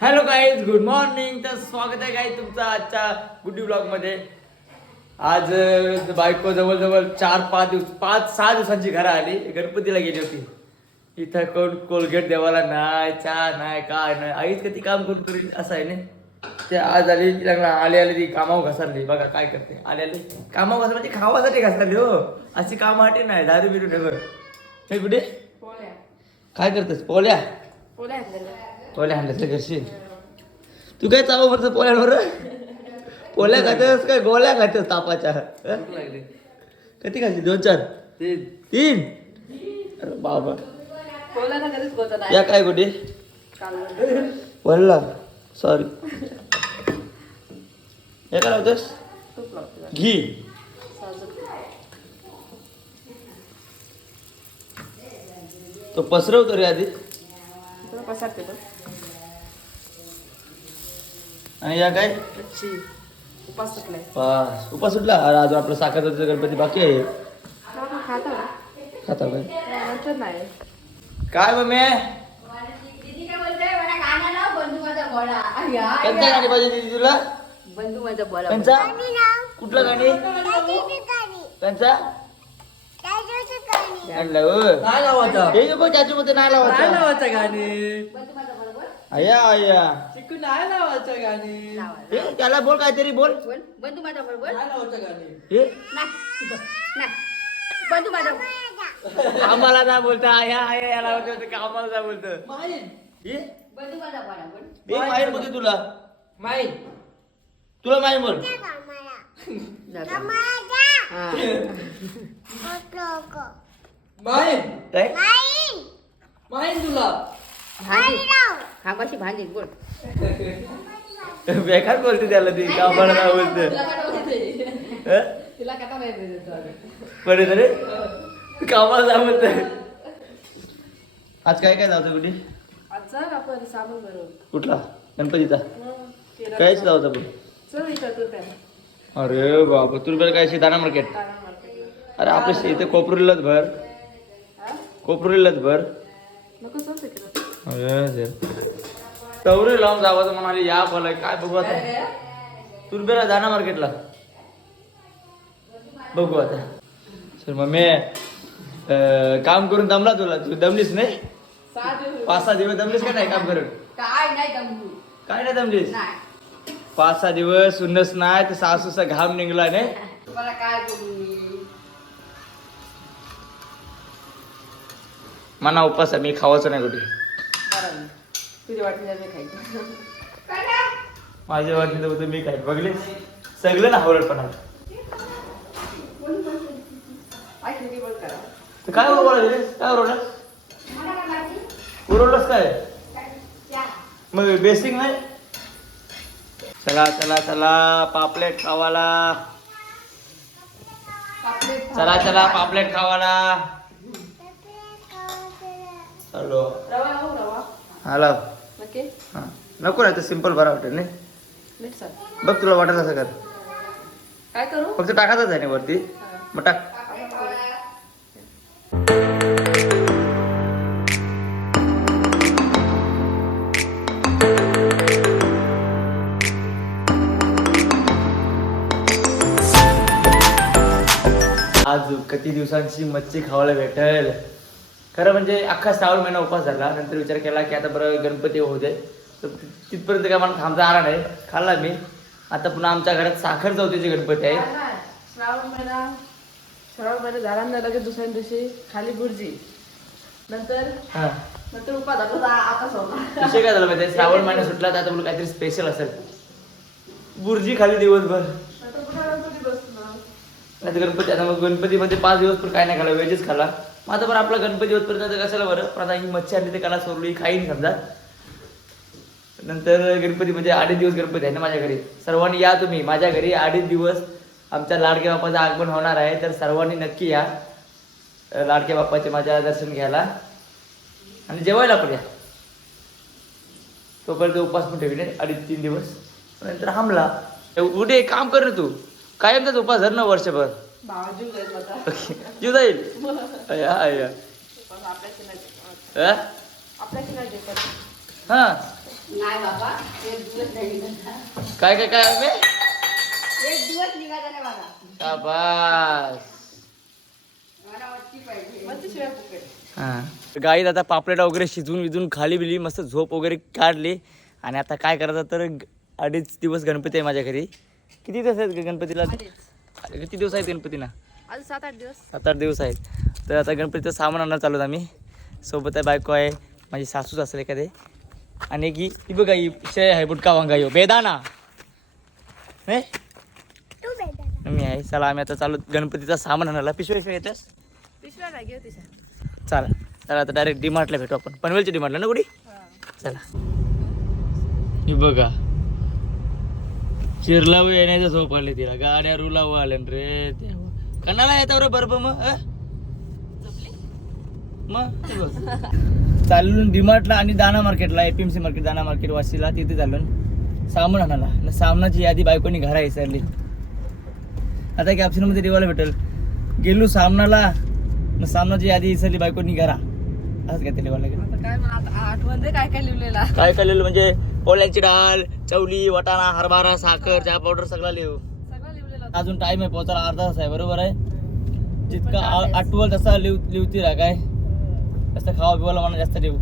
Hello guys, good morning. तर स्वागत आहे गाईज तुमचं आजच्या गुड्डी ब्लॉग मध्ये. आज बायको जवळजवळ 5-6 दिवसांची घरा आली. गणपतीला गेली होती. इथं कोण कोलगेट देवाला नाही, चहा नाही, काय नाही. आईच किती काम करून करी असं आहे ना. ते आज आली आले ती कामावर घसरली. बघा काय करते. आले कामावर घसरली म्हणजे खावासाठी घसरली हो. अशी कामासाठी नाही, दारू बिरू नेवर. हे कुठे काय करतेस? पोल्या पोल्या आणल्यास घरशी. तू काय चावं फक्त पोळ्यांवर? पोल्या खातेस काय गोळ्या खातेस तापाच्या? किती खायची? 2-4 3 अरे बाबा. या काय कुठे वळला? सॉरी. हे काय लावतोस? घी. तो पसरवतो रे आधी. आणि या काय उपास सुटला. अरे अजून आपलं साखरेचा गणपती बाकी आहे. खाता काय मम्मी? कोणत्या गाणी पाहिजे दीदी तुला? कोणचा? कुठला गाणी? कोणचा? त्याच्यामध्ये नाही लावायचं गाणी. आया आया चिकू नाही लावायचं गाणी. त्याला बोल काहीतरी बोल. बंधू माझा बोल. नाही लावायचं गाणी. बंधू माझा आम्हाला ना बोलता आया आया याला होतं का आम्हाला जा बोलतं. बंधू माझा बोल. माहीत बोलते तुला. माहीत तुला माहीत बोल. माहीत तुला खांबाशी भांडी बोल. बेकार बोलते त्याला ती कामाला ना बोलते. पडे तरी कामाला जा बोलते. आज काय काय जायचं कुठे? कुठला गणपतीचा? कायच जायचं पण. अरे बाबा तुला काय दाना मार्केट? अरे आपल्या इथे कोपरुलीलाच भर. कोपरुलीलाच भर. तवरे लावून जावं म्हणाले. या बोलाय काय बघू आता. तुरबेला जाणार मार्केटला बघू आता. सर मम्मी काम करून दमला तुला? तू दमलीस नाही? 5-6 दिवस दमलीस का नाही काम करून? काय नाही दमलीस? 5-6 दिवस उन्नस नाही तर सासूचा घाम निघला नाही. मना उपास आहे. मी खावायचं नाही कुठे. माझ्या वाटणीचं होतं मी काय बघले सगळं ना आवडपणा. काय बोलायला काय उरवलंच काय मग बेसिक नाही. चला चला चला पापलेट खावाला. चला चला पापलेट खावाला. हॅलो हॅलो नको नाही तर सिंपल बरा वाटेल नाही. बघ तुला वाटत असं कर. काय करू? फक्त टाकायचंच आहे ना वरती. मग टाक. आज किती दिवसांची मच्छी खावायला भेटेल. खरं म्हणजे अख्खा श्रावण महिना उपास झाला. नंतर विचार केला की आता बरं गणपती होऊ दे. तर तिथपर्यंत काय मला थांबता आला नाही. खाल्ला मी. आता पुन्हा आमच्या घरात साखर चौथीचे गणपती आहेत. श्रावण महिना झाला लगेच दुसऱ्या दिवशी खाली बुर्जी. नंतर उपास आता सोडला. विषय काय झाला माहिती? श्रावण महिना सुटला तर आता काहीतरी स्पेशल असेल. बुर्जी खाली दिवसभर. नाही तर गणपती आता मग गणपतीमध्ये 5 दिवस पण काय नाही खाल्ला, व्हेजच खाल्ला. मग आता बरं आपला गणपती होतपर्यंत कशाला बरं, पण आता ही मच्छी आणली ते काला सोडली खाईन समजा. नंतर गणपती म्हणजे 2.5 दिवस गणपती आहे ना माझ्या घरी. सर्वांनी या तुम्ही माझ्या घरी. 2.5 दिवस आमच्या लाडक्या बाप्पाचं आगमन होणार आहे, तर सर्वांनी नक्की या लाडक्या बाप्पाचे माझ्या दर्शन घ्यायला आणि जेवायला पण या. तोपर्यंत उपास पण ठेवले 2.5-3 दिवस, नंतर हमला. उठे काम कर ना तू, कायम त्याचा उपास धर ना वर्षभर. जीव जाईल. हा नाही बाबा, एक दिवस नाही निघाला. काय काय काय एक दिवस निघाला नाही बाबा. शाबास. मला वाटती पाहिजे. हा गाईत आता पापलेटा वगैरे शिजवून विजून खाली बिली मस्त झोप वगैरे काढली. आणि आता काय करायचं तर 2.5 दिवस गणपती आहे माझ्या घरी. किती दिवस आहेत गणपतीला? किती दिवस आहेत गणपतीला? आज 7-8 दिवस. 7-8 दिवस आहेत. तर आता गणपतीचं सामान आणायला चालू आम्ही. सोबत आहे बायको आहे, माझी सासूच असेल एखादे. आणि ही बघा ही शेय आहे बुटका वांगा यो बेदाना नाही मी आहे. चला आम्ही आता चालू गणपतीचा सामान आणायला. पिशव्या येतेस? पिशव्या नाही घेऊ तिच्या. चला चला आता डायरेक्ट डीमार्टला भेटू आपण. पनवेलच्या डीमार्टला ना कुठे? चला. ही बघा चिरलाव येण्याचा झोप आले तिला. गाड्या रुलाव आल्या रे देवा. कणाला येतं रे बरोबर मग चालून डीमार्टला आणि दाना मार्केटला, APMC मार्केट, दाना मार्केट वाशीला, तिथे चालून सामान आणायला. सामनाची यादी बायकोनी घरा विसरली. आता एक ऑप्शनमध्ये देवाला भेटेल. गेलो सामनाला, मग सामनाची यादी विसरली बायकोनी घरा. असं काय ते लिहायला लागेल. आता काय मला आठवण दे काय काय लिहिलेला. काय काय लिहिलं म्हणजे पोळ्यांची डाळ, चवली, वाटाणा, हरभरा, साखर, चहा पावडर सगळं लिहू. सगळं लिहिलेलं. अजून टाइम आहे पोहोचायला, अर्धा तास आहे. बरोबर आहे. जितका आठवल तसा लिहती राहा. काय जास्त खावा पिवायला म्हणा जास्त लिहू.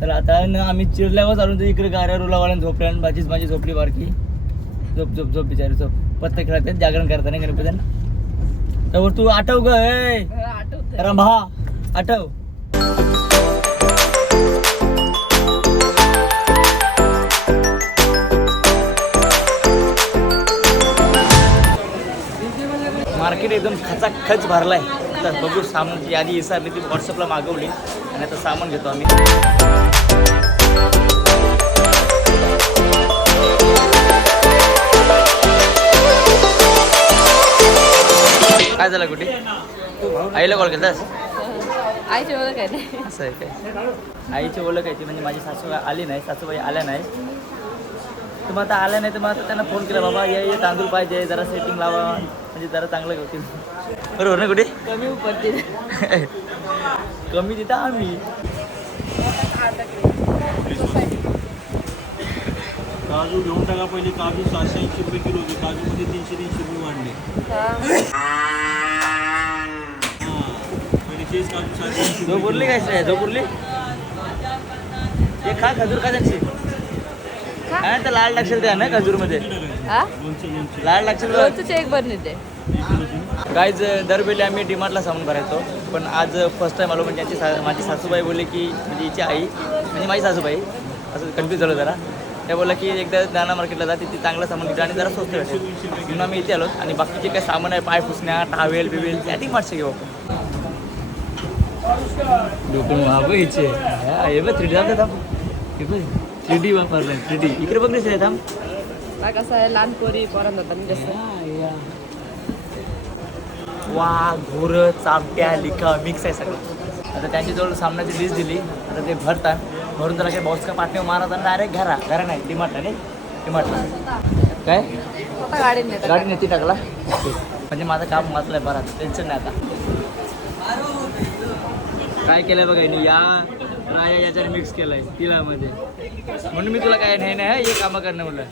चला आता आम्ही चिरल्यावर चालून इकडे गाड्या रुलावाल्यानं झोपल्या. माझी झोपली बारकी. झोप झोप झोप बिचारी झोप. पत्ते खेळतात जागरण करताना गणपतींना. तर तू आठव ग आठवत. रंभा आठव. मार्केट एकदम खचाखच भरलाय. तर बघू सामानाची यादी विसरली ती व्हॉट्सअपला मागवली आणि आता सामान घेतो आम्ही. काय झालं कुठे? आईला कॉल केलास? आईची ओळख काय नाही. असं आहे काय? आईची ओळख आहे ती म्हणजे माझी सासू आली नाही, सासूबाई आल्या नाही. तर मग आता आल्या नाही तर मग आता त्यांना फोन केला, बाबा ये तांदूळ पाहिजे, जरा सेटिंग लावा म्हणजे जरा चांगलं होतील. बरोबर ना कुठे? कमी पडते. कमी देता आम्ही. काजू घेऊन टाका पहिले. काजू 780 रुपये किलो होते. काजूमध्ये 300 रुपये वाढले. पहिले तेच काजू 780 जो बोलली काय जो बोलली हे खा खजूर का त्यांची. काय तर लाल लागशील त्या ना खजूरमध्ये. लाल लागशील. रोजच एक भर नेते. गाईज दरवेळी आम्ही डीमार्टला सामान भरायचो, पण आज फर्स्ट टाईम आलो. म्हणजे माझी सासूबाई बोलली की म्हणजे हिची आई म्हणजे माझी सासूबाई असं कन्फ्यूज झालं जरा. त्या बोलला की एकदा दाना मार्केटला जा, तिथे चांगलं सामान घेतो आणि जरा स्वस्त भेटेल. म्हणून आम्ही इथे आलो. आणि बाकीचे काय सामान आहे पाय पुसण्या, टावेल बिवेल त्या डीमार्टचे घेऊ आपण. डोकं महाग इथे हे बघ 3D दाखवत हे बघ 3D वापरलाय 3D. इकडे बघ दिसत थांब. काय कसं आहे लहान पोरी पोरांना जास्त. वा घोर चामट्या लिखा मिक्स आहे सगळं. आता त्यांच्याजवळ सामनाची लिस्ट दिली. आता ते भरून त्याला काही बॉस का पाठवून मारा आणि डायरेक्ट घरा नाही डीमार्टला नाही डीमार्टला काय स्वतः गाडी नेती टाकला. म्हणजे माझं काम वाचलंय बरं, टेन्शन नाही आता. काय केलंय बघा या राया याच्याने मिक्स केलंय तिळामध्ये. म्हणून मी तुला काय नाही हे कामं करणं म्हणलं.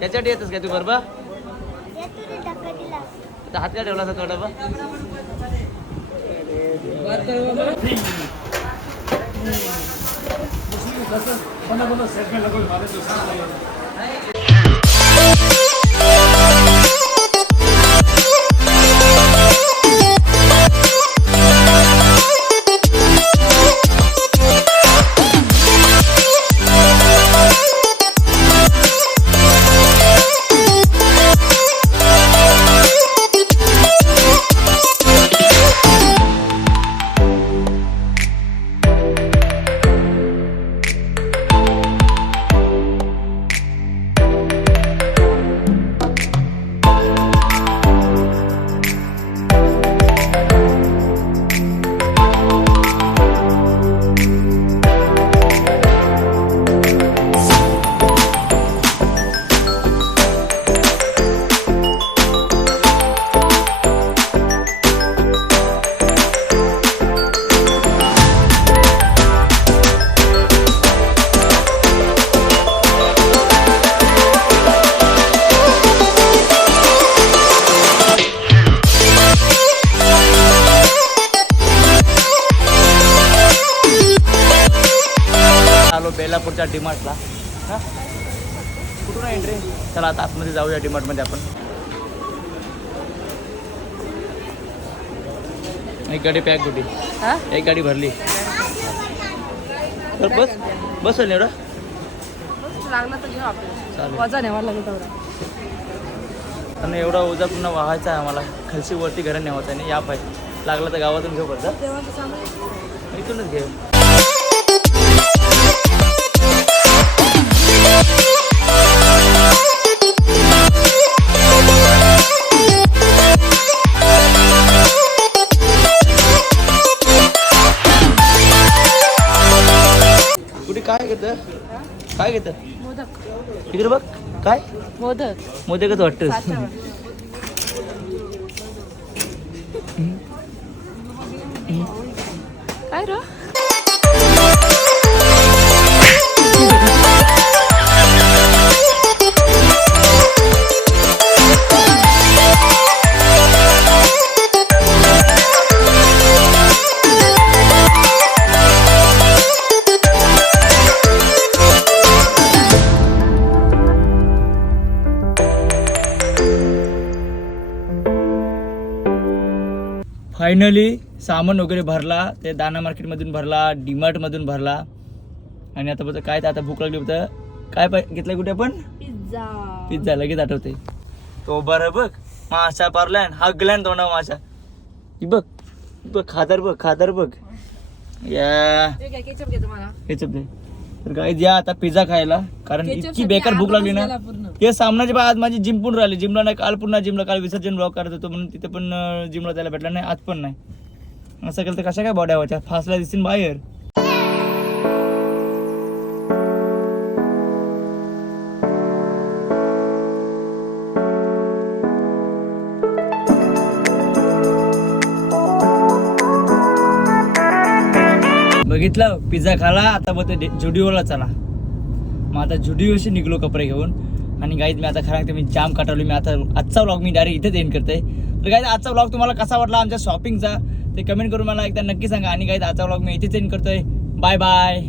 त्याच्यासाठी येतच काय तू बरोबर? हात काय ठेवला असा थोडा आलो बेलापूरच्या डीमार्टला. हा कुठून आहे एंट्री? चला आता आतमध्ये जाऊया डीमार्टमध्ये आपण. एक गाडी पॅक होती, हा एक गाडी भरली. तर बस बस एवढा लागला तर घेऊ आपल्याला. चालेल. वजन आहे मला लागेल तेवढा. आणि एवढा ओझा पुन्हा वाहायचा आहे आम्हाला. खालची वरती घरं नेवायचं आहे. या पाहिजे लागलं तर गावातून घेऊ पडतं, तेव्हा तर सांगा. इथूनच घेऊ. कुठे काय घेतं, काय घेतं? मोदक इकडे बघ काय मोदक मोदकच वाटतं. साच्यावर. काय रो फायनली सामान वगैरे भरला. ते दाना मार्केटमधून भरला, डीमार्टमधून भरला. आणि आता बघ काय, आता भूक लागली होतं. काय घेतलं कुठे आपण? पिझ्झा. पिझ्झा. लगेच आठवते तो बरं बघ. मासा पारलाय हागलाय तोंडा मासा. ही बघ बघ खादर बघ, खादर बघ. या केचप घेतो मला. केचप दे. तर काय या आता पिझ्झा खायला, कारण केचप इतकी साठी बेकार भूक लागली ना. आतूनच गेला पूर्ण. हे सामनाच्या बाद आज माझी जिम पण राहिली. जिमला नाही, काल पुन्हा जिमला, काल विसर्जन ब्लॉग करत होतो म्हणून तिथे पण जिमला जायला भेटला नाही. आज पण नाही. असं केलं तर कशा काय बॉड्या व्हायच्या, फासला दिसतील बाहेर. बघितलं पिझ्झा खाला. आता बघ जुडिओला चला. मग आता जुडिओशी निघलो कपडे घेऊन. आणि गाईज मी आता खरं मी जाम काटवली. मी आता आजचा व्लॉग मी डायरेक्ट इथेच एंड करते. तर गाईज आजचा व्लॉग तुम्हाला कसा वाटला आमच्या शॉपिंगचा ते कमेंट करून मला एकदा नक्की सांगा. आणि गाईज आजचा व्लॉग मी इथेच एंड करतोय. Bye bye.